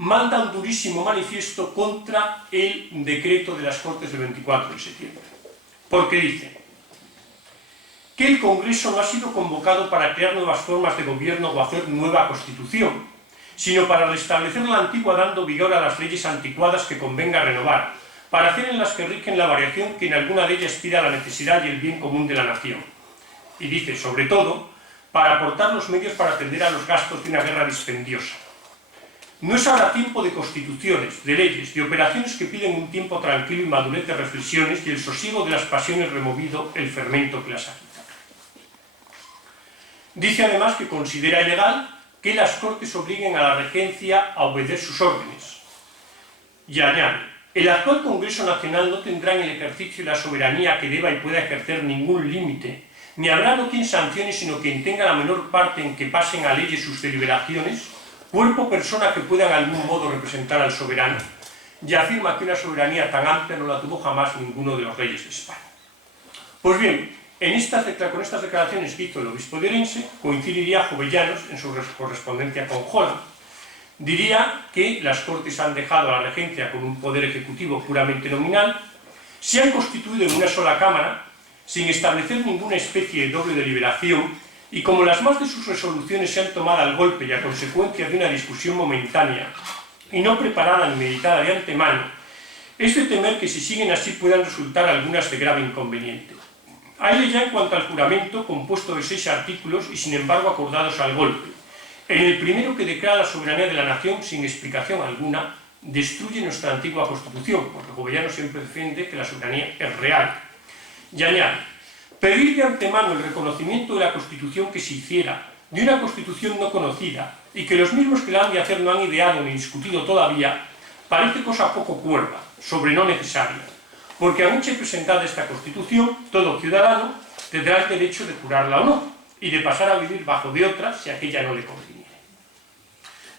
manda un durísimo manifiesto contra el decreto de las Cortes del 24 de septiembre. Porque dice que el Congreso no ha sido convocado para crear nuevas formas de gobierno o hacer nueva Constitución, sino para restablecer la antigua dando vigor a las leyes anticuadas que convenga renovar, para hacer en las que rigen la variación que en alguna de ellas pida la necesidad y el bien común de la nación. Y dice, sobre todo, para aportar los medios para atender a los gastos de una guerra dispendiosa. No es ahora tiempo de constituciones, de leyes, de operaciones que piden un tiempo tranquilo y madurez de reflexiones y el sosiego de las pasiones removido el fermento que las agita. Dice además que considera ilegal que las Cortes obliguen a la regencia a obedecer sus órdenes. Y añade, el actual Congreso Nacional no tendrá en el ejercicio de la soberanía que deba y pueda ejercer ningún límite, ni habrá no quien sancione, sino quien tenga la menor parte en que pasen a leyes sus deliberaciones, cuerpo o persona que pueda en algún modo representar al soberano, y afirma que una soberanía tan amplia no la tuvo jamás ninguno de los reyes de España. Pues bien, con estas declaraciones que hizo el obispo de Orense, coincidiría Jovellanos en su correspondencia con Holland. Diría que las Cortes han dejado a la regencia con un poder ejecutivo puramente nominal, se han constituido en una sola Cámara, sin establecer ninguna especie de doble deliberación, y como las más de sus resoluciones se han tomado al golpe y a consecuencia de una discusión momentánea y no preparada ni meditada de antemano, es de temer que si siguen así puedan resultar algunas de grave inconveniente. Hay ya en cuanto al juramento, compuesto de 6 artículos y sin embargo acordados al golpe. En el primero, que declara la soberanía de la nación sin explicación alguna, destruye nuestra antigua Constitución, porque Jovellanos siempre defiende que la soberanía es real. Y añade, pedir de antemano el reconocimiento de la Constitución que se hiciera, de una Constitución no conocida, y que los mismos que la han de hacer no han ideado ni discutido todavía, parece cosa poco cuerda, sobre no necesaria, porque a mucha presentada esta Constitución, todo ciudadano tendrá el derecho de jurarla o no, y de pasar a vivir bajo de otra si aquella no le conviniera.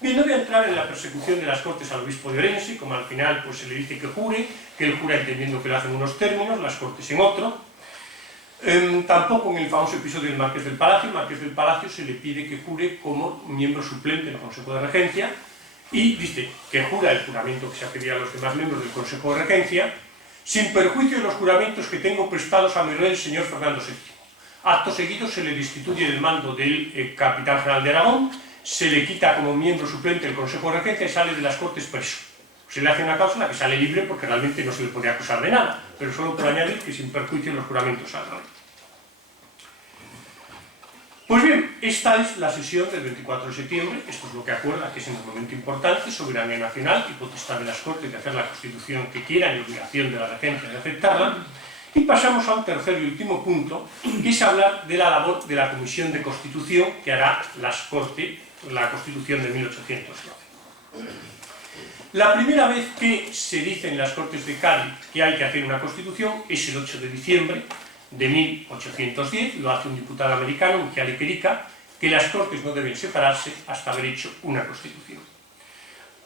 Bien, no voy a entrar en la persecución de las Cortes al obispo de Orense, como al final pues, se le dice que jure, que él jura entendiendo que lo hacen unos términos, las Cortes en otro. Tampoco en el famoso episodio del Marqués del Palacio. El Marqués del Palacio se le pide que jure como miembro suplente del Consejo de Regencia, y dice que jura el juramento que se ha pedido a los demás miembros del Consejo de Regencia, sin perjuicio de los juramentos que tengo prestados a mi rey el señor Fernando VII. Acto seguido se le destituye del mando del capitán general de Aragón, se le quita como miembro suplente del Consejo de Regencia y sale de las Cortes preso. Se le hace una cláusula que sale libre porque realmente no se le podía acusar de nada, pero solo por añadir que sin perjuicio de los juramentos al rey. Pues bien, esta es la sesión del 24 de septiembre, esto es lo que acuerda que es un momento importante, soberanía nacional y potestad de las Cortes de hacer la Constitución que quieran y obligación de la regencia de aceptarla. Y pasamos a un tercer y último punto, que es hablar de la labor de la Comisión de Constitución que hará las Cortes, la Constitución de 1812. La primera vez que se dice en las Cortes de Cádiz que hay que hacer una Constitución es el 8 de diciembre de 1810, lo hace un diputado americano, Michele Querica, que las Cortes no deben separarse hasta haber hecho una Constitución.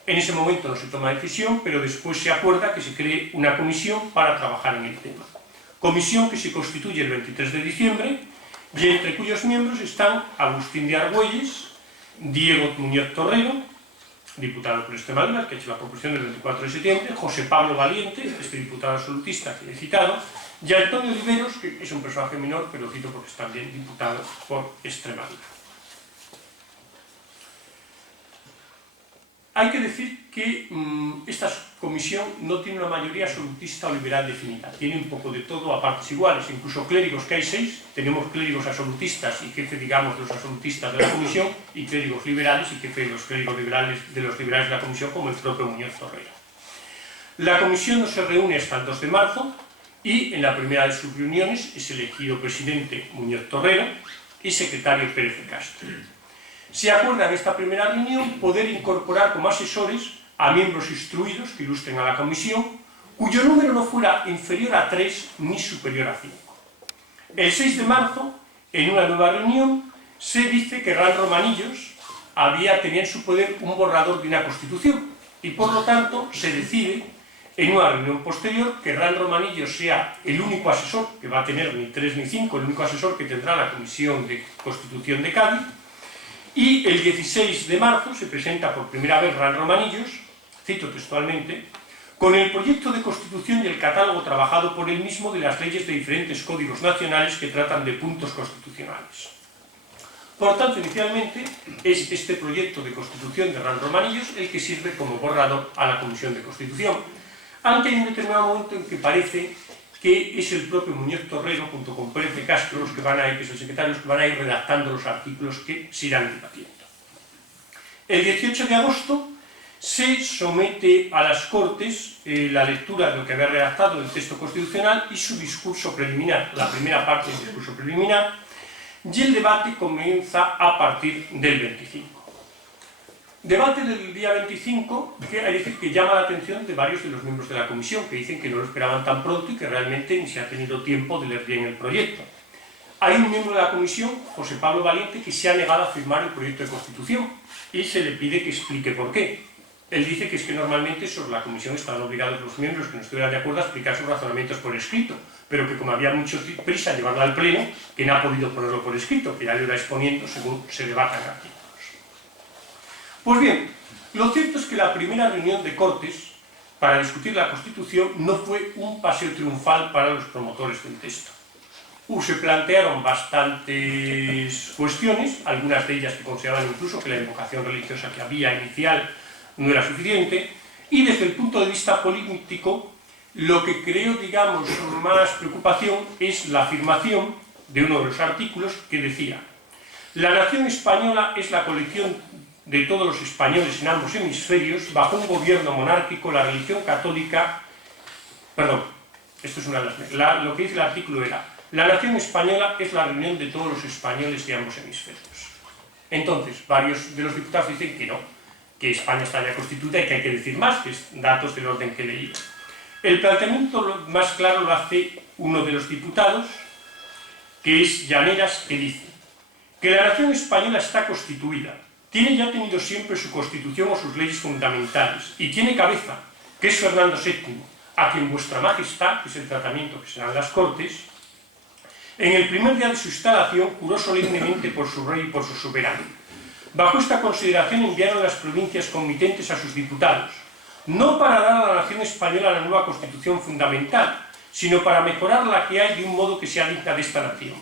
En ese momento no se toma decisión, pero después se acuerda que se cree una comisión para trabajar en el tema. Comisión que se constituye el 23 de diciembre y entre cuyos miembros están Agustín de Argüelles, Diego Muñoz Torrero, diputado por Extremadura, que ha hecho la proposición del 24 de septiembre, José Pablo Valiente, este diputado absolutista que he citado, y Antonio Oliveros, que es un personaje menor, pero lo cito porque es también diputado por Extremadura. Hay que decir que esta comisión no tiene una mayoría absolutista o liberal definida, tiene un poco de todo a partes iguales, incluso clérigos, que hay 6, tenemos clérigos absolutistas y jefe, digamos, de los absolutistas de la comisión, y clérigos liberales y jefe de los clérigos liberales de la comisión, como el propio Muñoz Torrero. La comisión no se reúne hasta el 2 de marzo y en la primera de sus reuniones es elegido presidente Muñoz Torrero y secretario Pérez de Castro. Se acuerda en esta primera reunión poder incorporar como asesores a miembros instruidos que ilustren a la comisión, cuyo número no fuera inferior a 3 ni superior a 5. El 6 de marzo, en una nueva reunión, se dice que Hernán Romanillos tenía en su poder un borrador de una constitución y por lo tanto se decide en una reunión posterior que Hernán Romanillos sea el único asesor, que va a tener ni 3 ni 5, el único asesor que tendrá la Comisión de Constitución de Cádiz. Y el 16 de marzo se presenta por primera vez Hernán Romanillos cito textualmente, con el proyecto de Constitución y el catálogo trabajado por él mismo de las leyes de diferentes códigos nacionales que tratan de puntos constitucionales. Por tanto, inicialmente, es este proyecto de Constitución de Hernán Romanillos el que sirve como borrador a la Comisión de Constitución, aunque hay un determinado momento en que parece que es el propio Muñoz Torrero, junto con Pérez de Castro, los que van a ir, que es el secretario, los que van a ir redactando los artículos que se irán debatiendo. El 18 de agosto se somete a las Cortes la lectura de lo que había redactado el texto constitucional y su discurso preliminar, la primera parte del discurso preliminar, y el debate comienza a partir del 25. Debate del día 25 que hay que llama la atención de varios de los miembros de la comisión, que dicen que no lo esperaban tan pronto y que realmente ni se ha tenido tiempo de leer bien el proyecto. Hay un miembro de la comisión, José Pablo Valiente, que se ha negado a firmar el proyecto de Constitución y se le pide que explique por qué. Él dice que es que normalmente sobre la comisión están obligados los miembros que no estuvieran de acuerdo a explicar sus razonamientos por escrito, pero que como había mucha prisa en llevarlo al pleno, que no ha podido ponerlo por escrito, que ya lo irá exponiendo según se debatan artículos. Pues bien, lo cierto es que la primera reunión de Cortes para discutir la Constitución no fue un paseo triunfal para los promotores del texto. Se plantearon bastantes cuestiones, algunas de ellas que consideraban incluso que la invocación religiosa que había inicial no era suficiente, y desde el punto de vista político, lo que creo, digamos, más preocupación es la afirmación de uno de los artículos que decía: la nación española es la colección de todos los españoles en ambos hemisferios, bajo un gobierno monárquico, la religión católica... Perdón, esto es una de las... lo que dice el artículo era: la nación española es la reunión de todos los españoles de ambos hemisferios. Entonces, varios de los diputados dicen que no, que España está ya constituida y que hay que decir más, que es datos del orden que he leído. El planteamiento más claro lo hace uno de los diputados, que es Llaneras, que dice que la nación española está constituida, tiene y ha tenido siempre su constitución o sus leyes fundamentales, y tiene cabeza, que es Fernando VII, a quien vuestra majestad, que es el tratamiento que serán las Cortes, en el primer día de su instalación juró solemnemente por su rey y por su soberano. Bajo esta consideración enviaron las provincias comitentes a sus diputados, no para dar a la nación española la nueva constitución fundamental, sino para mejorar la que hay de un modo que sea digna de esta nación.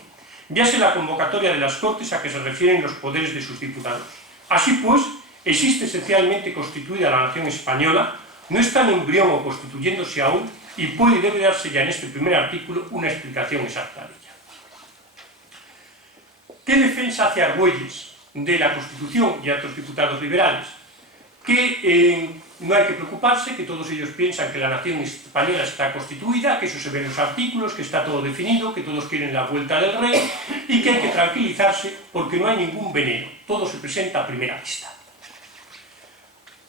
Véase la convocatoria de las Cortes a que se refieren los poderes de sus diputados. Así pues, existe esencialmente constituida la nación española, no está en embrión o constituyéndose aún, y puede y debe darse ya en este primer artículo una explicación exacta de ella. ¿Qué defensa hace Argüelles de la Constitución y a otros diputados liberales? Que no hay que preocuparse, que todos ellos piensan que la nación española está constituida, que eso se ve en los artículos, que está todo definido, que todos quieren la vuelta del rey y que hay que tranquilizarse porque no hay ningún veneno, todo se presenta a primera vista.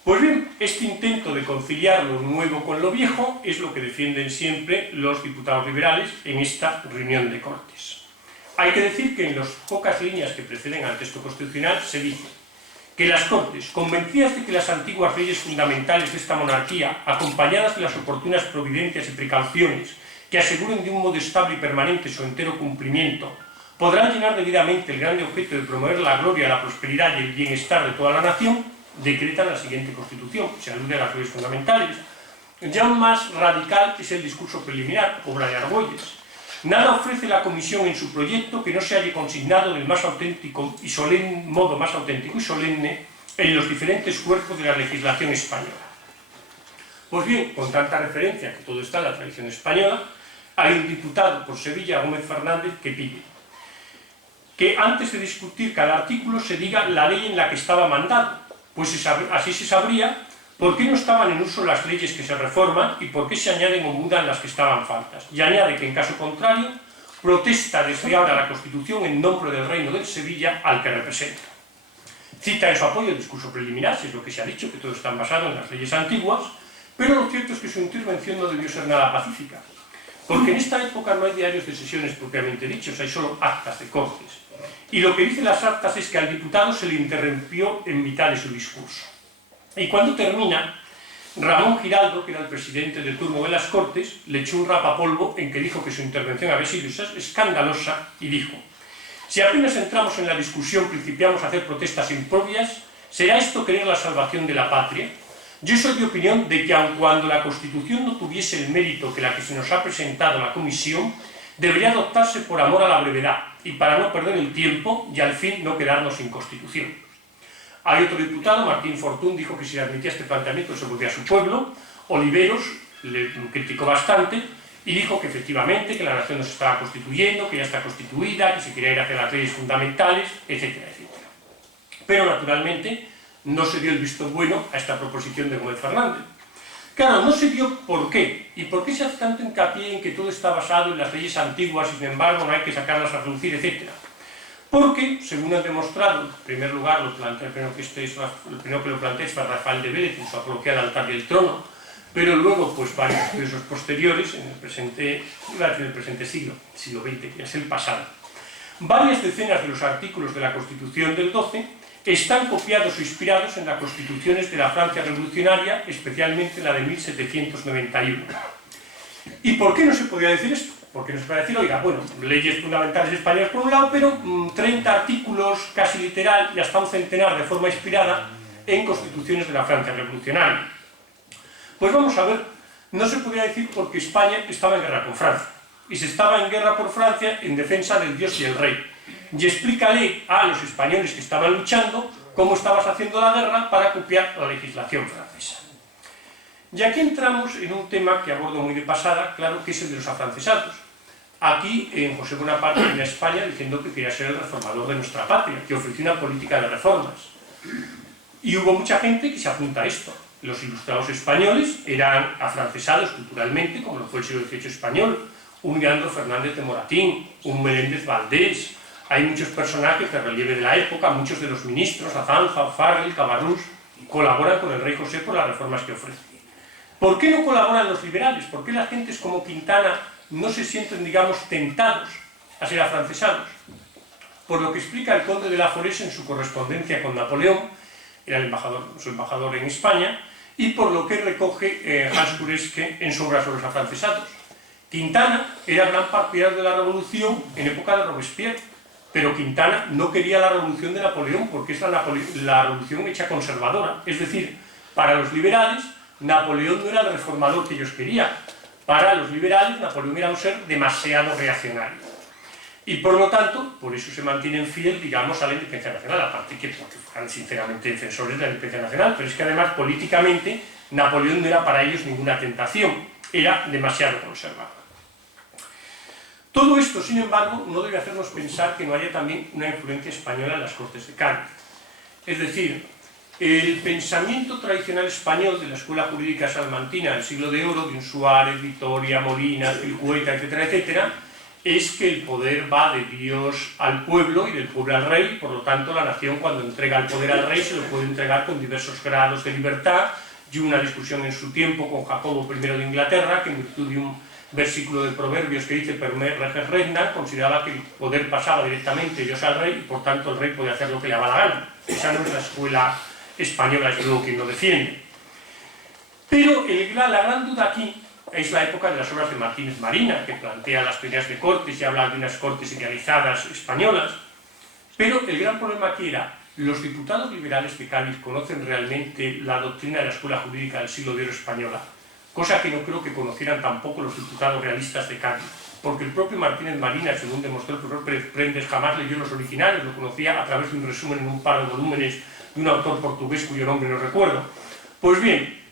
Pues bien, este intento de conciliar lo nuevo con lo viejo es lo que defienden siempre los diputados liberales en esta reunión de Cortes. Hay que decir que en las pocas líneas que preceden al texto constitucional se dice que las Cortes, convencidas de que las antiguas leyes fundamentales de esta monarquía, acompañadas de las oportunas providencias y precauciones que aseguren de un modo estable y permanente su entero cumplimiento, podrán llenar debidamente el grande objeto de promover la gloria, la prosperidad y el bienestar de toda la nación, decretan la siguiente Constitución. Se alude a las leyes fundamentales. Ya aún más radical es el discurso preliminar, obra de Argüelles. Nada ofrece la Comisión en su proyecto que no se haya consignado del más auténtico y solemne modo más auténtico y solemne en los diferentes cuerpos de la legislación española. Pues bien, con tanta referencia que todo está en la tradición española, hay un diputado por Sevilla, Gómez Fernández, que pide que antes de discutir cada artículo se diga la ley en la que estaba mandado, pues así se sabría por qué no estaban en uso las leyes que se reforman y por qué se añaden o mudan las que estaban faltas. Y añade que en caso contrario, protesta desde ahora la Constitución en nombre del Reino de Sevilla al que representa. Cita en su apoyo el discurso preliminar, si es lo que se ha dicho, que todo está basado en las leyes antiguas, pero lo cierto es que su intervención no debió ser nada pacífica, porque en esta época no hay diarios de sesiones propiamente dichos, hay solo actas de Cortes. Y lo que dicen las actas es que al diputado se le interrumpió en mitad de su discurso. Y cuando termina, Ramón Giraldo, que era el presidente de turno de las Cortes, le echó un rapapolvo en que dijo que su intervención había sido escandalosa y dijo: si apenas entramos en la discusión principiamos a hacer protestas impropias, ¿será esto querer la salvación de la patria? Yo soy de opinión de que aun cuando la Constitución no tuviese el mérito que la que se nos ha presentado la Comisión, debería adoptarse por amor a la brevedad y para no perder el tiempo y al fin no quedarnos sin Constitución. Hay otro diputado, Martín Fortún, dijo que si admitía este planteamiento se volvía a su pueblo. Oliveros le criticó bastante y dijo que efectivamente que la nación no se estaba constituyendo, que ya está constituida, que se quería ir hacia las leyes fundamentales, etcétera, etcétera. Pero naturalmente no se dio el visto bueno a esta proposición de Gómez Fernández. Claro, no se dio por qué. ¿Y por qué se hace tanto hincapié en que todo está basado en las leyes antiguas y sin embargo no hay que sacarlas a reducir, etcétera? Porque, según han demostrado, en primer lugar, el primero que lo plantea es Rafael de Vélez en su apología al altar del trono, pero luego, pues varios estudiosos posteriores, en el presente, iba a decir el presente siglo XX, que es el pasado. Varias decenas de los artículos de la Constitución del 12 están copiados o inspirados en las constituciones de la Francia revolucionaria, especialmente la de 1791. ¿Y por qué no se podía decir esto? Porque no se puede decir, oiga, bueno, leyes fundamentales españolas por un lado, pero 30 artículos casi literal y hasta un centenar de forma inspirada en constituciones de la Francia revolucionaria. Pues vamos a ver, no se podía decir porque España estaba en guerra con Francia, y se estaba en guerra por Francia en defensa del Dios y el Rey. Y explícale a los españoles que estaban luchando cómo estabas haciendo la guerra para copiar la legislación francesa. Y aquí entramos en un tema que abordo muy de pasada, claro, que es el de los afrancesados. Aquí, en José Bonaparte en España, diciendo que quería ser el reformador de nuestra patria, que ofreció una política de reformas. Y hubo mucha gente que se apunta a esto. Los ilustrados españoles eran afrancesados culturalmente, como lo fue el siglo XVIII español, un Leandro Fernández de Moratín, un Meléndez Valdés. Hay muchos personajes de relieve de la época, muchos de los ministros, Azanza, Farrell, Cabarrús, colaboran con el rey José por las reformas que ofrece. ¿Por qué no colaboran los liberales? ¿Por qué las gentes como Quintana no se sienten, digamos, tentados a ser afrancesados? Por lo que explica el conde de la Forest en su correspondencia con Napoleón, era su embajador en España, y por lo que recoge Hans Kureske en su obra sobre los afrancesados. Quintana era gran partidario de la revolución en época de Robespierre, pero Quintana no quería la revolución de Napoleón porque es la revolución hecha conservadora. Es decir, para los liberales, Napoleón no era el reformador que ellos querían. Para los liberales, Napoleón era un ser demasiado reaccionario. Y por lo tanto, por eso se mantienen fiel, digamos, a la independencia nacional, aparte que porque fueran sinceramente defensores de la independencia nacional, pero es que además políticamente Napoleón no era para ellos ninguna tentación, era demasiado conservador. Todo esto, sin embargo, no debe hacernos pensar que no haya también una influencia española en las Cortes de Cádiz. Es decir, el pensamiento tradicional español de la escuela jurídica salmantina del siglo de oro, de un Suárez, Vitoria, Molina, Pilcueta, etcétera, etcétera, es que el poder va de Dios al pueblo y del pueblo al rey, por lo tanto la nación cuando entrega el poder al rey se lo puede entregar con diversos grados de libertad, y una discusión en su tiempo con Jacobo I de Inglaterra, que en virtud de un versículo de Proverbios que dice per me reges regna, consideraba que el poder pasaba directamente de Dios al rey y por tanto el rey podía hacer lo que le daba la gana. Esa no es la escuela española, es luego quien lo defiende. Pero la gran duda aquí es la época de las obras de Martínez Marina, que plantea las teorías de cortes y habla de unas cortes idealizadas españolas. Pero el gran problema aquí era, ¿los diputados liberales de Cádiz conocen realmente la doctrina de la escuela jurídica del siglo de oro española? Cosa que no creo que conocieran tampoco los diputados realistas de Cádiz, porque el propio Martínez Marina, según demostró el profesor Prendes, jamás leyó los originales, lo conocía a través de un resumen en un par de volúmenes de un autor portugués cuyo nombre no recuerdo. Pues bien,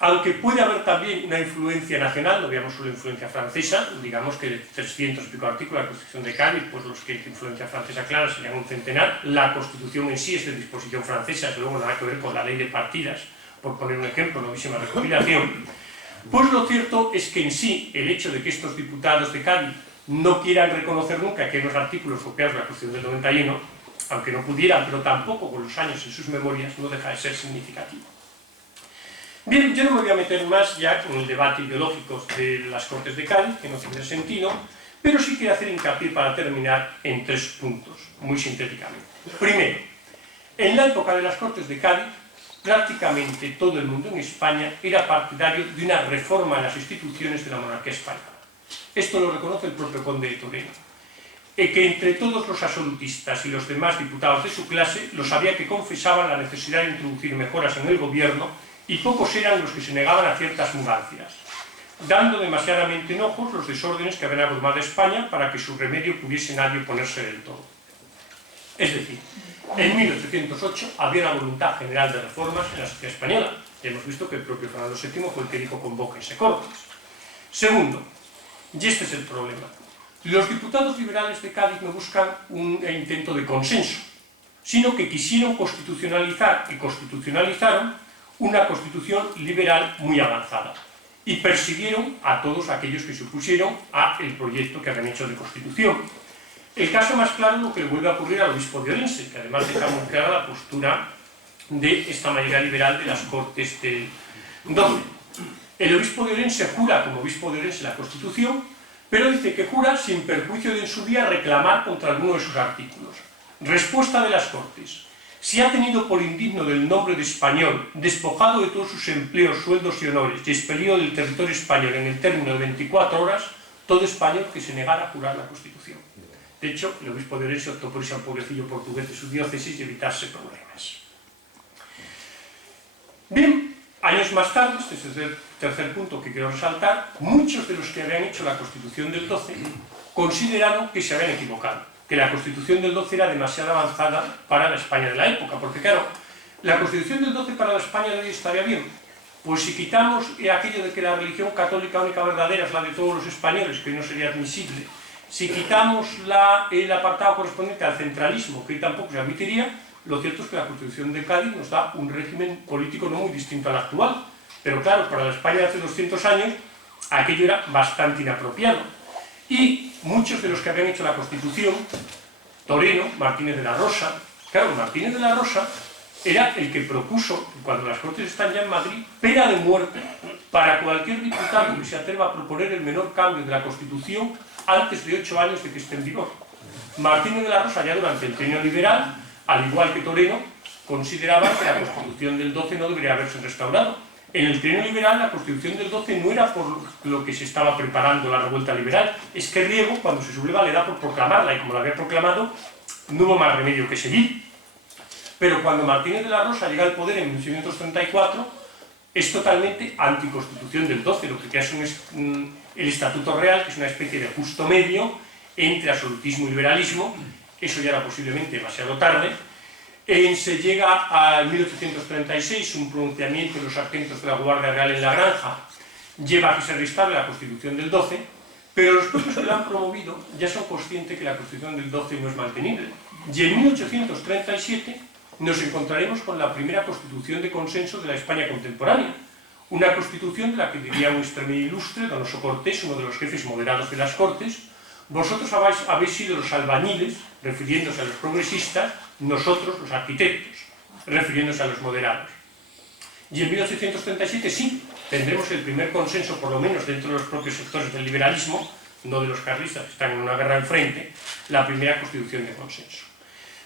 aunque puede haber también una influencia nacional, no veamos solo influencia francesa, digamos que de 300 y pico artículos de la Constitución de Cádiz, pues los que influencia francesa clara serían un centenar. La Constitución en sí es de disposición francesa, desde luego nada que ver con la ley de partidas, por poner un ejemplo, novísima recopilación. Pues lo cierto es que en sí, el hecho de que estos diputados de Cádiz no quieran reconocer nunca que hay unos artículos copiados de la Constitución del 91, aunque no pudieran, pero tampoco con los años en sus memorias, no deja de ser significativo. Bien, yo no me voy a meter más ya con el debate ideológico de las Cortes de Cádiz, que no tiene sentido, pero sí quiero hacer hincapié para terminar en 3 puntos, muy sintéticamente. Primero, en la época de las Cortes de Cádiz, prácticamente todo el mundo en España era partidario de una reforma de las instituciones de la monarquía española. Esto lo reconoce el propio conde de Toledo. que entre todos los absolutistas y los demás diputados de su clase los había que confesaban la necesidad de introducir mejoras en el gobierno y pocos eran los que se negaban a ciertas mudancias, dando demasiadamente enojos los desórdenes que habían abrumado a España para que su remedio pudiese nadie oponerse del todo. Es decir, en 1808 había una voluntad general de reformas en la sociedad española. Ya hemos visto que el propio Fernando VII fue el que dijo convóquense Cortes. Segundo, y este es el problema, los diputados liberales de Cádiz no buscan un intento de consenso, sino que quisieron constitucionalizar y constitucionalizaron una constitución liberal muy avanzada y persiguieron a todos aquellos que se opusieron al proyecto que habían hecho de constitución. El caso más claro es lo que le vuelve a ocurrir al obispo de Orense, que además deja muy clara la postura de esta mayoría liberal de las Cortes del 12. El obispo de Orense jura como obispo de Orense la Constitución, pero dice que jura sin perjuicio de en su día reclamar contra alguno de sus artículos. Respuesta de las Cortes. Si ha tenido por indigno del nombre de español, despojado de todos sus empleos, sueldos y honores, y expelido del territorio español en el término de 24 horas, todo español que se negara a jurar la Constitución. De hecho, el obispo de Orense optó por ese pobrecillo portugués de su diócesis y evitarse problemas. Bien, años más tarde, este es el tercer punto que quiero resaltar, muchos de los que habían hecho la Constitución del 12 consideraron que se habían equivocado, que la Constitución del 12 era demasiado avanzada para la España de la época, porque claro, la Constitución del 12 para la España de hoy estaría bien, pues si quitamos aquello de que la religión católica única verdadera es la de todos los españoles, que hoy no sería admisible, si quitamos el apartado correspondiente al centralismo, que hoy tampoco se admitiría, lo cierto es que la Constitución de Cádiz nos da un régimen político no muy distinto al actual. Pero claro, para la España de hace 200 años, aquello era bastante inapropiado. Y muchos de los que habían hecho la Constitución, Toreno, Martínez de la Rosa, claro, Martínez de la Rosa era el que propuso, cuando las Cortes están ya en Madrid, pena de muerte para cualquier diputado que se atreva a proponer el menor cambio de la Constitución antes de 8 años de que esté en vigor. Martínez de la Rosa, ya durante el trienio liberal, al igual que Toreno, consideraba que la Constitución del 12 no debería haberse restaurado. En el trienio liberal, la Constitución del 12 no era por lo que se estaba preparando la revuelta liberal, es que Riego, cuando se subleva, le da por proclamarla, y como la había proclamado, no hubo más remedio que seguir. Pero cuando Martínez de la Rosa llega al poder en 1834, es totalmente anticonstitución del 12, lo que es el Estatuto Real, que es una especie de justo medio entre absolutismo y liberalismo. Eso ya era posiblemente demasiado tarde. Se llega a 1836, un pronunciamiento de los sargentos de la Guardia Real en La Granja lleva a que se restaure la Constitución del 12, pero los propios que lo han promovido ya son conscientes que la Constitución del 12 no es mantenible. Y en 1837 nos encontraremos con la primera Constitución de consenso de la España contemporánea, una Constitución de la que diría un extremo ilustre, Donoso Cortés, uno de los jefes moderados de las Cortes: vosotros habéis sido los albañiles, refiriéndose a los progresistas, nosotros los arquitectos, refiriéndose a los moderados. Y en 1837 sí, tendremos el primer consenso, por lo menos dentro de los propios sectores del liberalismo, no de los carlistas, que están en una guerra enfrente, la primera constitución de consenso.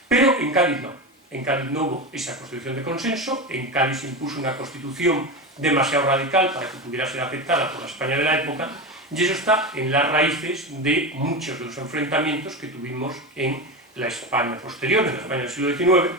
Pero en Cádiz no. En Cádiz no hubo esa constitución de consenso, en Cádiz se impuso una constitución demasiado radical para que pudiera ser aceptada por la España de la época, y eso está en las raíces de muchos de los enfrentamientos que tuvimos en la España posterior, en la España del siglo XIX,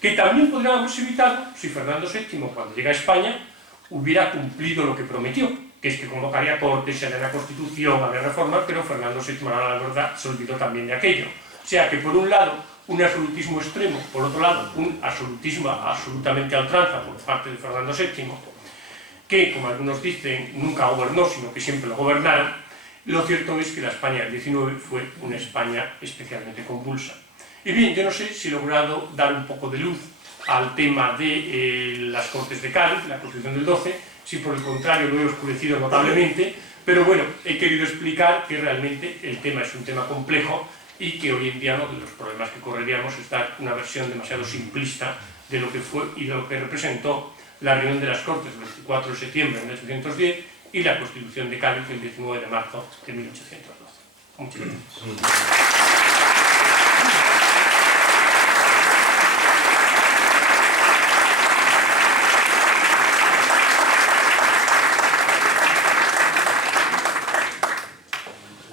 que también podrían haberse evitado si Fernando VII, cuando llega a España, hubiera cumplido lo que prometió, que es que convocaría Cortes, se haría una constitución, habría reformas, pero Fernando VII, a la verdad, se olvidó también de aquello. O sea que, por un lado, un absolutismo extremo, por otro lado, un absolutismo absolutamente a ultranza por parte de Fernando VII, que, como algunos dicen, nunca gobernó, sino que siempre lo gobernaron. Lo cierto es que la España del XIX fue una España especialmente convulsa. Y bien, yo no sé si he logrado dar un poco de luz al tema de las Cortes de Cádiz, la Constitución del 12, si por el contrario lo he oscurecido notablemente, pero bueno, he querido explicar que realmente el tema es un tema complejo y que hoy en día uno de los problemas que correríamos es dar una versión demasiado simplista de lo que fue y de lo que representó la reunión de las Cortes el 24 de septiembre de 1810 y la Constitución de Cádiz el 19 de marzo de 1812. Muchas gracias.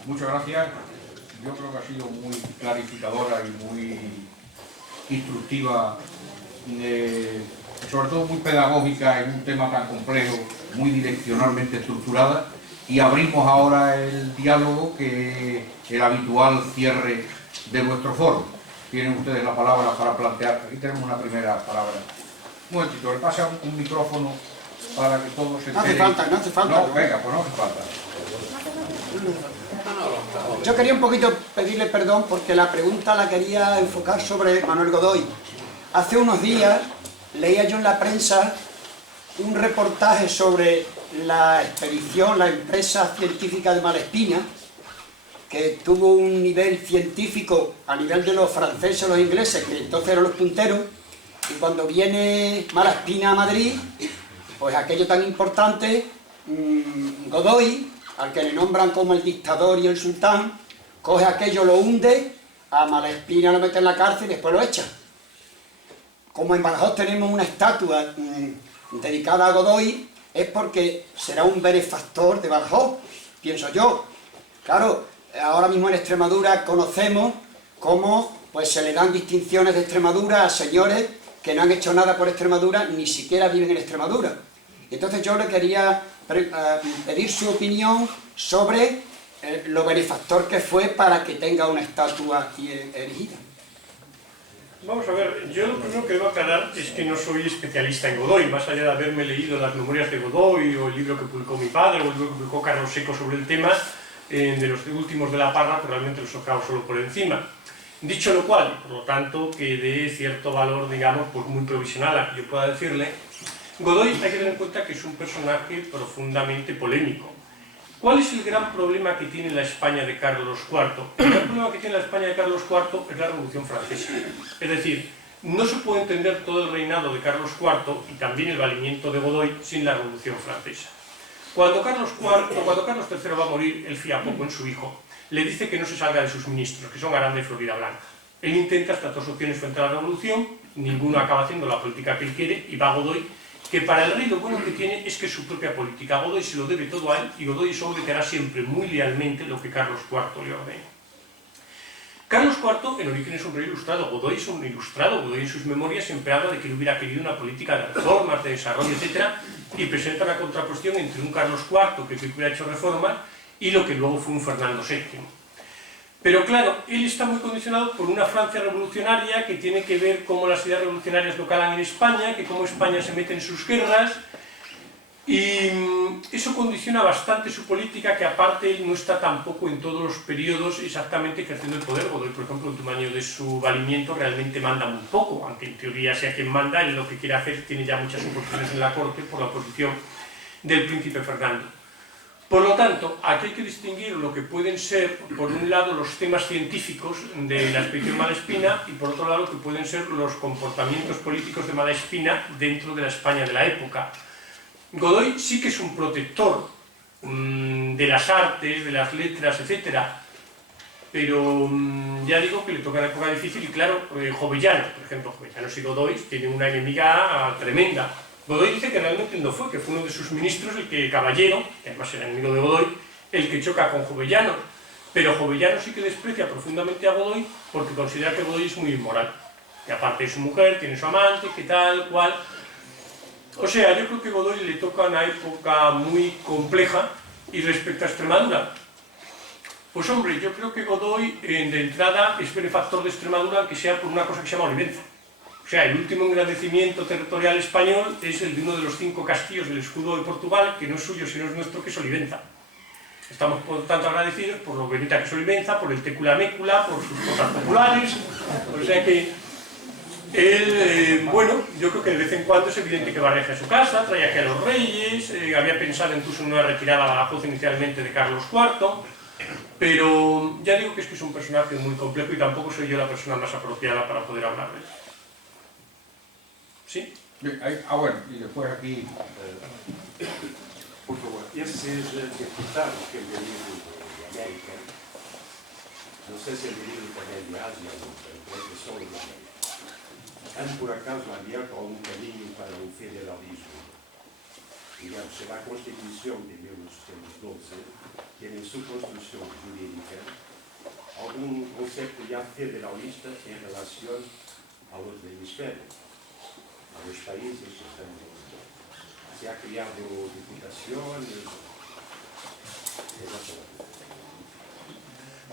Muchas gracias. yo creo que ha sido muy clarificadora y muy instructiva, sobre todo muy pedagógica en un tema tan complejo, muy direccionalmente estructurada, y abrimos ahora el diálogo, que es el habitual cierre de nuestro foro. Tienen ustedes la palabra para plantear. Aquí tenemos una primera palabra. Un momentito, le pasa un micrófono para que todos se enteren. No hace falta. No, venga, pues no hace falta. Yo quería un poquito pedirle perdón porque la pregunta la quería enfocar sobre Manuel Godoy. Hace unos días leía yo en la prensa un reportaje sobre la expedición, la empresa científica de Malespina, que tuvo un nivel científico a nivel de los franceses o los ingleses, que entonces eran los punteros, y cuando viene Malespina a Madrid, pues aquello tan importante, Godoy, al que le nombran como el dictador y el sultán, coge aquello, lo hunde, a Malespina lo mete en la cárcel y después lo echa. Como en Badajoz tenemos una estatua dedicada a Godoy, es porque será un benefactor de Badajoz, pienso yo. Claro, ahora mismo en Extremadura conocemos cómo pues, se le dan distinciones de Extremadura a señores que no han hecho nada por Extremadura, ni siquiera viven en Extremadura. Entonces yo le quería pedir su opinión sobre lo benefactor que fue para que tenga una estatua aquí erigida. Vamos a ver, yo lo primero que debo aclarar es que no soy especialista en Godoy, más allá de haberme leído las memorias de Godoy, o el libro que publicó mi padre, o el libro que publicó Carlos Seco sobre el tema, de los últimos de la Parra, pero realmente los he tocado solo por encima. Dicho lo cual, por lo tanto, que de cierto valor, digamos, pues muy provisional a que yo pueda decirle, Godoy hay que tener en cuenta que es un personaje profundamente polémico. ¿Cuál es el gran problema que tiene la España de Carlos IV? El gran problema que tiene la España de Carlos IV es la Revolución Francesa. Es decir, no se puede entender todo el reinado de Carlos IV y también el valimiento de Godoy sin la Revolución Francesa. Cuando Carlos III va a morir, él fía poco en su hijo. Le dice que no se salga de sus ministros, que son Aranda y Florida Blanca. Él intenta estas dos opciones frente a la Revolución, ninguno acaba haciendo la política que él quiere, y va Godoy, que para el rey lo bueno que tiene es que es su propia política. Godoy se lo debe todo a él, y Godoy es hombre que hará siempre muy lealmente lo que Carlos IV le ordena. Carlos IV en origen es un rey ilustrado, Godoy es un ilustrado, Godoy en sus memorias siempre habla de que él hubiera querido una política de reformas, de desarrollo, etc., y presenta una contraposición entre un Carlos IV que hubiera hecho reformas y lo que luego fue un Fernando VII. Pero claro, él está muy condicionado por una Francia revolucionaria que tiene que ver cómo las ideas revolucionarias lo calan en España, que cómo España se mete en sus guerras, y eso condiciona bastante su política, que aparte él no está tampoco en todos los periodos exactamente ejerciendo el poder. Godoy, por ejemplo, en el último año de su valimiento realmente manda muy poco, aunque en teoría sea quien manda, él lo que quiere hacer tiene ya muchas oportunidades en la corte por la oposición del príncipe Fernando. Por lo tanto, aquí hay que distinguir lo que pueden ser, por un lado, los temas científicos de la expedición Malespina y por otro lado, lo que pueden ser los comportamientos políticos de Malespina dentro de la España de la época. Godoy sí que es un protector de las artes, de las letras, etc. Pero ya digo que le toca una época difícil y claro, Jovellanos, por ejemplo, Jovellanos y Godoy tienen una enemiga tremenda. Godoy dice que realmente no fue, que fue uno de sus ministros, el que Caballero, que además era enemigo de Godoy, el que choca con Jovellanos. Pero Jovellanos sí que desprecia profundamente a Godoy porque considera que Godoy es muy inmoral. Que aparte de su mujer, tiene su amante, que tal, cual. O sea, yo creo que Godoy le toca una época muy compleja. Y respecto a Extremadura, pues hombre, yo creo que Godoy de entrada es benefactor de Extremadura, aunque sea por una cosa que se llama Olivenza. O sea, el último engrandecimiento territorial español es el de uno de los 5 castillos del escudo de Portugal, que no es suyo, sino es nuestro, que es Olivenza. Estamos, por tanto, agradecidos por lo bonita que es Olivenza, por el técula mécula, por sus cosas populares. O sea que él, bueno, yo creo que de vez en cuando es evidente que va a su casa, trae aquí a los reyes, había pensado incluso en una retirada a Badajoz inicialmente de Carlos IV, pero ya digo que es un personaje muy complejo y tampoco soy yo la persona más apropiada para poder hablar de él. ¿Sí? Bueno, y después aquí... Por favor, esses deputados que ele veio de América, não sei se ele veio também de Ásia ou de solo de América, han por acaso abierto algum caminho para o federalismo. Digamos, se a Constituição de 1812 tiene en su construcción jurídica algún concepto ya federalista en relación a los del hemisferio, a los países que están en el mundo. Se ha creado diputaciones.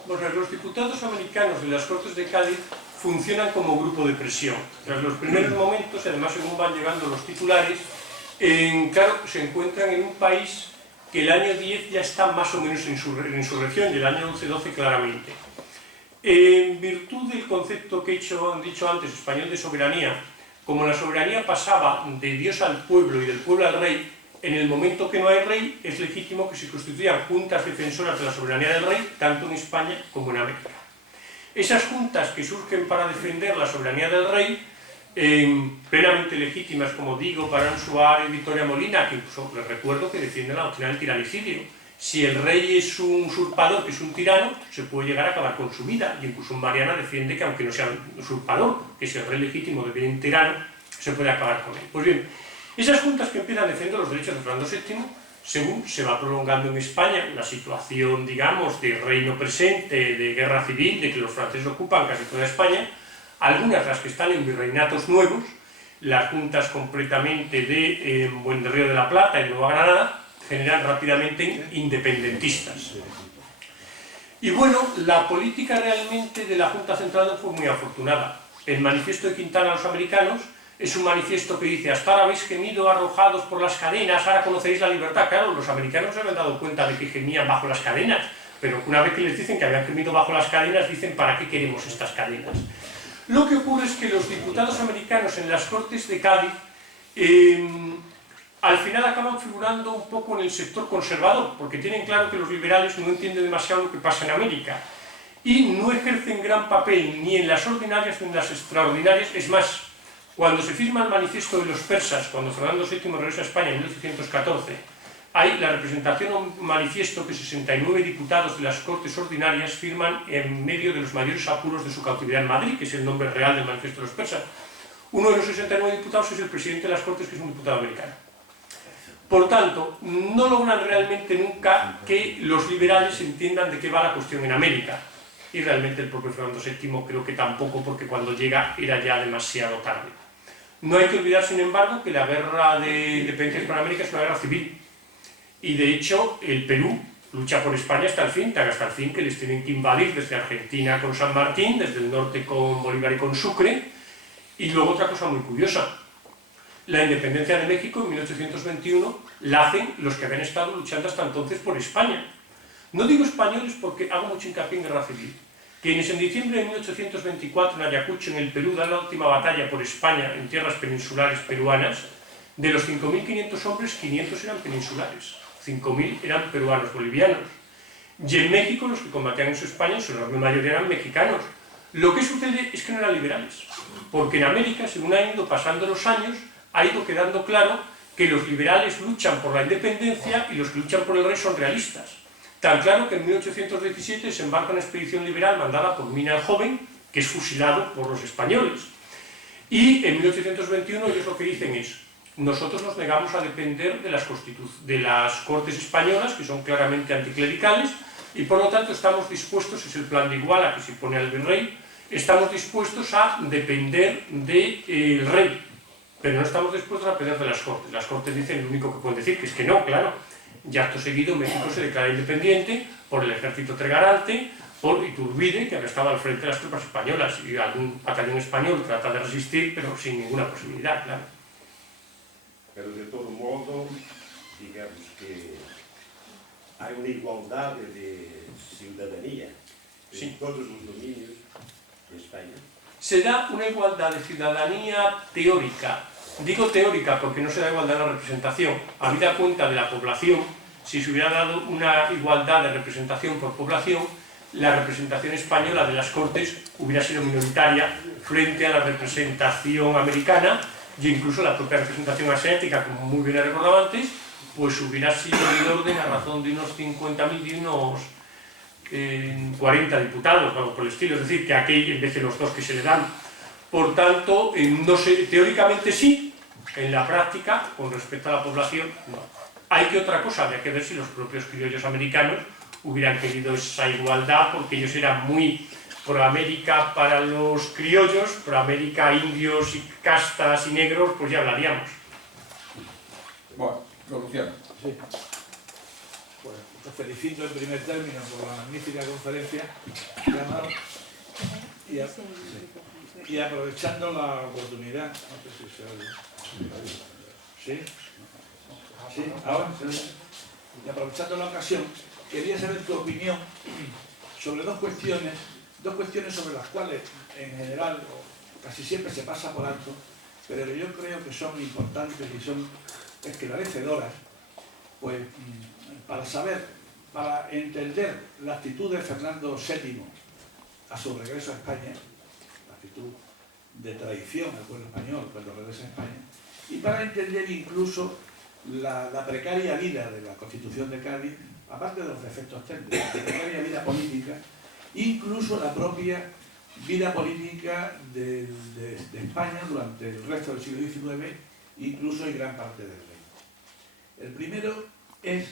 Bueno, los diputados americanos de las Cortes de Cádiz funcionan como grupo de presión. Tras los primeros momentos, además según van llegando los titulares, claro, se encuentran en un país que el año 10 ya está más o menos en insurrección y el año 11-12 claramente. En virtud del concepto que he dicho antes, español de soberanía, como la soberanía pasaba de Dios al pueblo y del pueblo al rey, en el momento que no hay rey, es legítimo que se constituyan juntas defensoras de la soberanía del rey, tanto en España como en América. Esas juntas que surgen para defender la soberanía del rey, plenamente legítimas, como digo, para Suárez y Victoria Molina, que incluso les recuerdo que defienden la doctrina del tiranicidio. Si el rey es un usurpador, que es un tirano, se puede llegar a acabar con su vida. Y incluso Mariana defiende que, aunque no sea un usurpador, que si el rey legítimo deviene un tirano, se puede acabar con él. Pues bien, esas juntas que empiezan defendiendo los derechos de Fernando VII, según se va prolongando en España la situación, digamos, de reino presente, de guerra civil, de que los franceses ocupan casi toda España, algunas las que están en virreinatos nuevos, las juntas completamente de Río de la Plata y Nueva Granada, generan rápidamente independentistas. Y bueno, la política realmente de la Junta Central no fue muy afortunada. El manifiesto de Quintana a los americanos es un manifiesto que dice: hasta ahora habéis gemido arrojados por las cadenas, ahora conoceréis la libertad. Claro, los americanos se habían dado cuenta de que gemían bajo las cadenas, pero una vez que les dicen que habían gemido bajo las cadenas, dicen: ¿para qué queremos estas cadenas? Lo que ocurre es que los diputados americanos en las Cortes de Cádiz al final acaban figurando un poco en el sector conservador, porque tienen claro que los liberales no entienden demasiado lo que pasa en América y no ejercen gran papel ni en las ordinarias ni en las extraordinarias. Es más, cuando se firma el manifiesto de los persas, cuando Fernando VII regresa a España en 1814, hay la representación o un manifiesto que 69 diputados de las Cortes Ordinarias firman en medio de los mayores apuros de su cautividad en Madrid, que es el nombre real del manifiesto de los persas. Uno de los 69 diputados es el presidente de las Cortes, que es un diputado americano. Por tanto, no logran realmente nunca que los liberales entiendan de qué va la cuestión en América. Y realmente el propio Fernando VII creo que tampoco, porque cuando llega era ya demasiado tarde. No hay que olvidar, sin embargo, que la guerra de independencia para América es una guerra civil. Y de hecho, el Perú lucha por España hasta el fin que les tienen que invadir desde Argentina con San Martín, desde el norte con Bolívar y con Sucre. Y luego otra cosa muy curiosa: la independencia de México en 1821 la hacen los que habían estado luchando hasta entonces por España. No digo españoles porque hago mucho hincapié en guerra civil. Quienes en diciembre de 1824 en Ayacucho, en el Perú, dan la última batalla por España en tierras peninsulares peruanas, de los 5.500 hombres, 500 eran peninsulares, 5.000 eran peruanos, bolivianos. Y en México los que combatían en su España, en su enorme mayoría, eran mexicanos. Lo que sucede es que no eran liberales, porque en América, según han ido pasando los años, ha ido quedando claro que los liberales luchan por la independencia y los que luchan por el rey son realistas. Tan claro que en 1817 desembarca una expedición liberal mandada por Mina el Joven, que es fusilado por los españoles. Y en 1821 ellos lo que dicen es: nosotros nos negamos a depender de las Cortes españolas, que son claramente anticlericales, y por lo tanto estamos dispuestos, es el plan de Iguala que se pone al virrey, estamos dispuestos a depender del rey, pero no estamos dispuestos a depender de las Cortes. Las Cortes dicen lo único que pueden decir, que es que no, claro. Y acto seguido México se declara independiente por el ejército tregarante, por Iturbide, que había estado al frente de las tropas españolas, y algún batallón español trata de resistir, pero sin ninguna posibilidad, claro. Pero de todo modo, digamos que hay una igualdad de ciudadanía en todos los dominios de España. Se da una igualdad de ciudadanía teórica. Digo teórica porque no se da igualdad en la representación. Habida cuenta de la población, si se hubiera dado una igualdad de representación por población, la representación española de las Cortes hubiera sido minoritaria frente a la representación americana, e incluso la propia representación asiática, como muy bien he recordado antes, pues hubiera sido de orden a razón de unos 50.000 y unos 40 diputados, algo por el estilo. Es decir, que aquí, en vez de los dos que se le dan. Por tanto, no sé, teóricamente sí, en la práctica, con respecto a la población, no. Hay que otra cosa, habría que ver si los propios criollos americanos hubieran querido esa igualdad porque ellos eran muy pro América para los criollos, pro América indios y castas y negros, pues ya hablaríamos. Bueno, Luciano. Sí. Bueno, te felicito en primer término por la magnífica conferencia que ha dado y aprovechando la oportunidad, no sé si se oye. ¿Sí? ¿Sí? ¿Ahora? Y aprovechando la ocasión, quería saber tu opinión sobre dos cuestiones sobre las cuales en general casi siempre se pasa por alto, pero que yo creo que son importantes y son esclarecedoras, pues para entender la actitud de Fernando VII a su regreso a España, la actitud de traición al pueblo español cuando regresa a España, y para entender incluso la precaria vida de la Constitución de Cádiz, aparte de los defectos técnicos, la precaria vida política, incluso la propia vida política de España durante el resto del siglo XIX, incluso en gran parte del reino. El primero es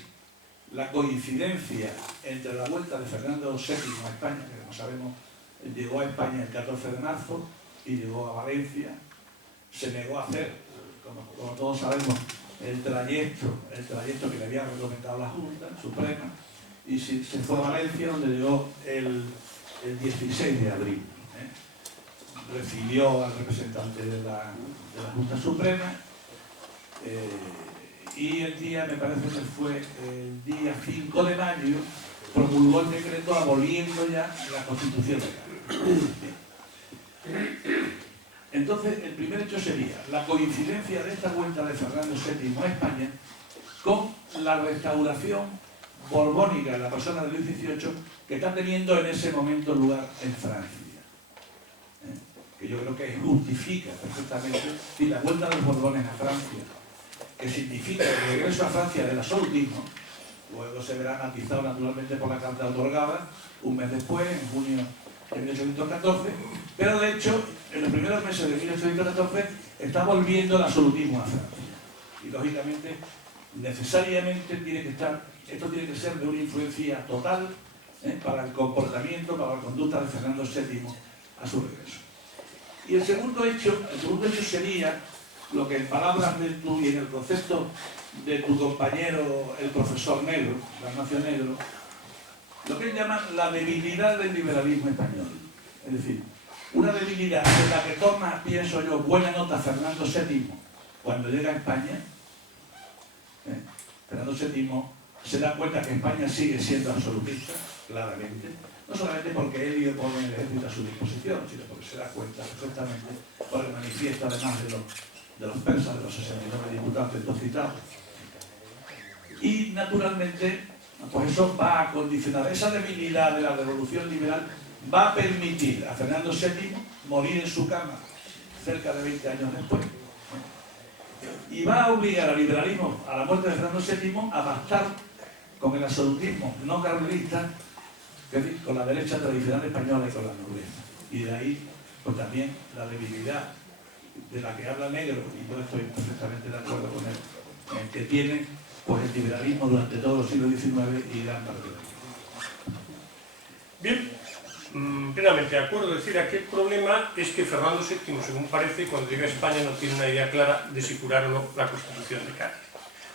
la coincidencia entre la vuelta de Fernando VII a España, que como sabemos llegó a España el 14 de marzo y llegó a Valencia, se negó a hacer, como todos sabemos, el trayecto que le había recomendado la Junta Suprema, y se fue a Valencia, donde llegó el 16 de abril. Recibió al representante de la Junta Suprema y el día, me parece que fue el día 5 de mayo, promulgó el decreto aboliendo ya la Constitución de Cádiz. Entonces, el primer hecho sería la coincidencia de esta vuelta de Fernando VII a España con la restauración borbónica en la persona de Luis XVIII que está teniendo en ese momento lugar en Francia. Que yo creo que justifica perfectamente y la vuelta de los Borbones a Francia, que significa el regreso a Francia del absolutismo, luego se verá matizado naturalmente por la carta otorgada un mes después, en junio de 1814, pero de hecho, en los primeros meses de 1814 está volviendo el absolutismo a Francia. Y lógicamente, necesariamente esto tiene que ser de una influencia total para el comportamiento, para la conducta de Fernando VII a su regreso. Y el segundo hecho sería lo que en palabras de tú y en el concepto de tu compañero, el profesor Negro, Ignacio Negro, lo que él llama la debilidad del liberalismo español. Es decir, una debilidad en la que toma, pienso yo, buena nota Fernando VII cuando llega a España. Fernando VII se da cuenta que España sigue siendo absolutista, claramente, no solamente porque él pone el ejército a su disposición, sino porque se da cuenta perfectamente por el manifiesto, además de los persas, de los 69 diputados que tú citados. Y, naturalmente, pues eso va a condicionar, esa debilidad de la revolución liberal va a permitir a Fernando VII morir en su cama cerca de 20 años después. Y va a obligar al liberalismo, a la muerte de Fernando VII, a pactar con el absolutismo no carlista, es decir, con la derecha tradicional española y con la nobleza. Y de ahí, pues también la debilidad de la que habla Negro, y yo estoy perfectamente de acuerdo con él, que tiene pues el liberalismo durante todo el siglo XIX y gran parte de Bien, plenamente de acuerdo. Es decir, aquí el problema es que Fernando VII, según parece, cuando llega a España no tiene una idea clara de si curar o no la Constitución de Cádiz.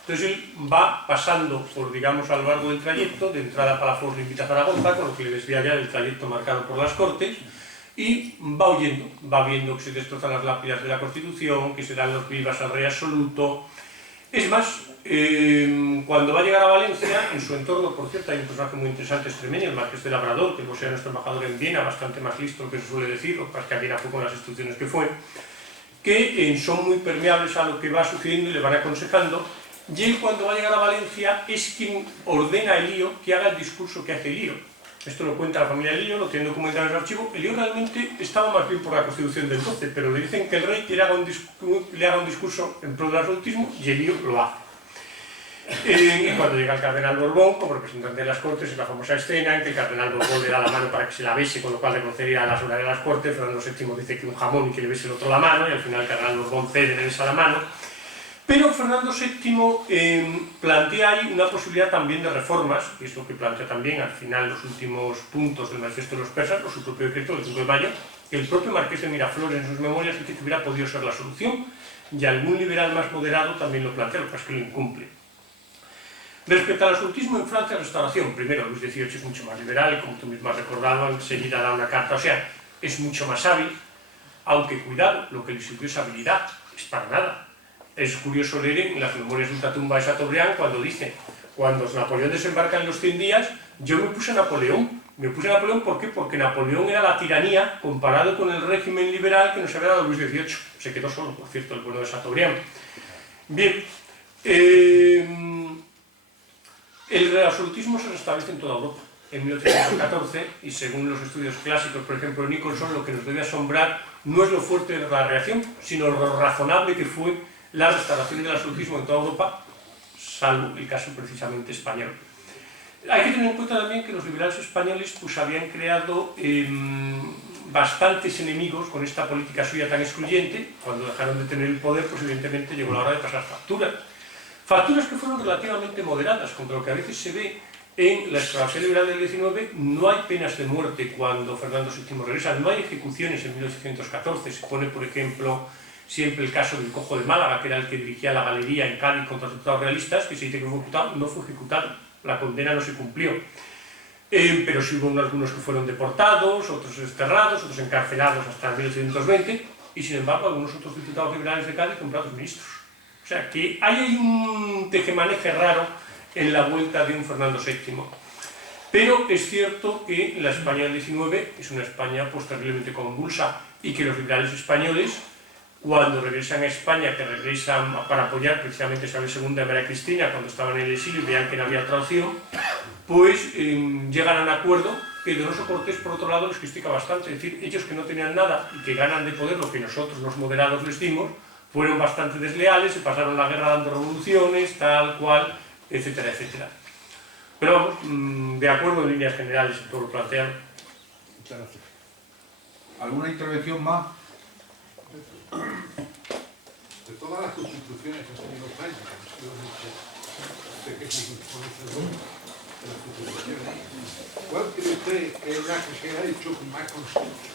Entonces él va pasando por, digamos, a lo largo del trayecto, de entrada a Palafox le invita a Zaragoza, con lo que le desvía ya del trayecto marcado por las Cortes, y va huyendo, va viendo que se destrozan las lápidas de la Constitución, que se dan los vivas al rey absoluto. Es más, cuando va a llegar a Valencia, en su entorno, por cierto, hay un personaje muy interesante, extremeño, el Marqués de Labrador, que posee nuestro embajador en Viena, bastante más listo que se suele decir, lo que pasa es que a Viena fue con las instrucciones que fue, que son muy permeables a lo que va sucediendo y le van aconsejando, y él cuando va a llegar a Valencia es quien ordena a Elío que haga el discurso que hace Elío. Esto lo cuenta la familia Elío, lo tiene documentado en el archivo. Elío realmente estaba más bien por la Constitución del 12, pero le dicen que el rey le haga un discurso en pro del absolutismo y Elío lo hace. Y cuando llega el cardenal Borbón, como representante de las Cortes, es la famosa escena en que el cardenal Borbón le da la mano para que se la bese, con lo cual le concedería la soberanía de las Cortes. Fernando VII dice que un jamón y que le bese el otro la mano, y al final el cardenal Borbón cede, le besa la mano. Pero Fernando VII plantea ahí una posibilidad también de reformas, que es lo que plantea también al final los últimos puntos del Manifiesto de los Persas, o su propio decreto del 5 de mayo, que el propio Marqués de Miraflores en sus memorias dice que hubiera podido ser la solución, y algún liberal más moderado también lo plantea, lo que pasa es que lo incumple. Respecto al absolutismo en Francia, restauración, primero, Luis XVIII es mucho más liberal, como tú mismo has recordado, enseguida da una carta, o sea, es mucho más hábil, aunque cuidado, lo que le sirvió esa habilidad es para nada. Es curioso leer en las memorias de Ultratumba de Chateaubriand cuando dice, cuando Napoleón desembarca en los 100 días, yo me puse a Napoleón. Me puse a Napoleón, ¿por qué? Porque Napoleón era la tiranía comparado con el régimen liberal que nos había dado Luis XVIII. Se quedó solo, por cierto, el bueno de Chateaubriand. Bien, el absolutismo se restablece en toda Europa en 1814 y según los estudios clásicos, por ejemplo, Nicholson, lo que nos debe asombrar no es lo fuerte de la reacción, sino lo razonable que fue la restauración del absolutismo en toda Europa, salvo el caso precisamente español. Hay que tener en cuenta también que los liberales españoles pues, habían creado bastantes enemigos con esta política suya tan excluyente. Cuando dejaron de tener el poder, pues evidentemente llegó la hora de pasar facturas. Facturas que fueron relativamente moderadas, contra lo que a veces se ve en la extravaganza liberal del 19, no hay penas de muerte cuando Fernando VII regresa, no hay ejecuciones en 1814, se pone por ejemplo siempre el caso del Cojo de Málaga, que era el que dirigía la galería en Cádiz contra los diputados realistas, que se dice que fue ejecutado, no fue ejecutado, la condena no se cumplió. Pero sí hubo algunos que fueron deportados, otros desterrados, otros encarcelados hasta 1820, y sin embargo algunos otros diputados liberales de Cádiz nombrados ministros. O sea que hay un tejemaneje raro en la vuelta de un Fernando VII. Pero es cierto que la España del 19 es una España pues, terriblemente convulsa y que los liberales españoles, cuando regresan a España, que regresan para apoyar precisamente a Isabel II y María Cristina cuando estaban en el exilio y vean que no había otra opción, pues llegan a un acuerdo que Donoso Cortés, por otro lado, les critica bastante. Es decir, ellos que no tenían nada y que ganan de poder lo que nosotros los moderados les dimos, fueron bastante desleales, se pasaron la guerra dando revoluciones, tal cual, etcétera, etcétera. Pero vamos, de acuerdo en líneas generales en todo lo planteado. Muchas gracias. ¿Alguna intervención más? De todas las constituciones que han tenido España, que han sido muchas, usted que es un conocedor de las constituciones, ¿cuál cree usted que es la que se ha hecho con más consenso?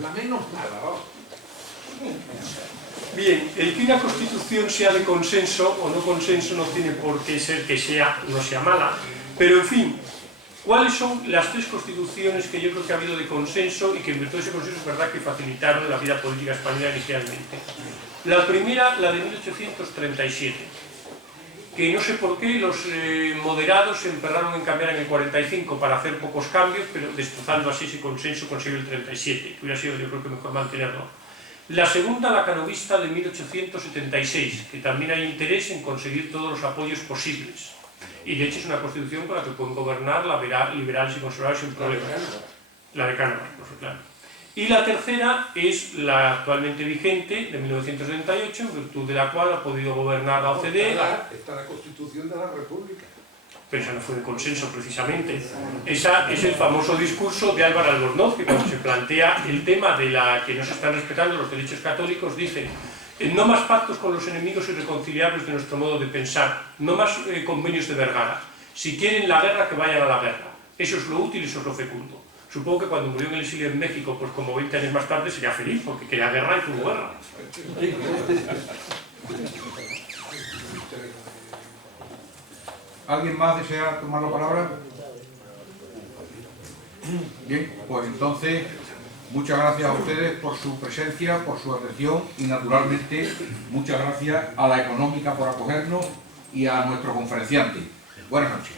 La menos mala, ¿no? Bien, el que una constitución sea de consenso o no consenso no tiene por qué ser que sea no sea mala, pero en fin, ¿cuáles son las tres constituciones que yo creo que ha habido de consenso y que en virtud de ese consenso es verdad que facilitaron la vida política española inicialmente? La primera, la de 1837, que no sé por qué los moderados se emperraron en cambiar en el 45 para hacer pocos cambios, pero destrozando así ese consenso consiguió el 37, que hubiera sido yo creo que mejor mantenerlo. La segunda, la canovista de 1876, que también hay interés en conseguir todos los apoyos posibles. Y de hecho es una constitución con la que pueden gobernar liberales y conservadores sin problema. La de Cánovas, claro. Y la tercera es la actualmente vigente, de 1978, en virtud de la cual ha podido gobernar la OCDE. Está la Constitución de la República. Pero esa no fue de consenso precisamente. Esa es el famoso discurso de Álvaro Albornoz, que cuando se plantea el tema de la que no se están respetando los derechos católicos, dice: no más pactos con los enemigos irreconciliables de nuestro modo de pensar, no más convenios de Vergara. Si quieren la guerra, que vayan a la guerra. Eso es lo útil y eso es lo fecundo. Supongo que cuando murió en el exilio en México, pues como 20 años más tarde, sería feliz, porque quería guerra y tuvo guerra. ¿Alguien más desea tomar la palabra? Bien, pues entonces, muchas gracias a ustedes por su presencia, por su atención y naturalmente muchas gracias a la Económica por acogernos y a nuestro conferenciante. Buenas noches.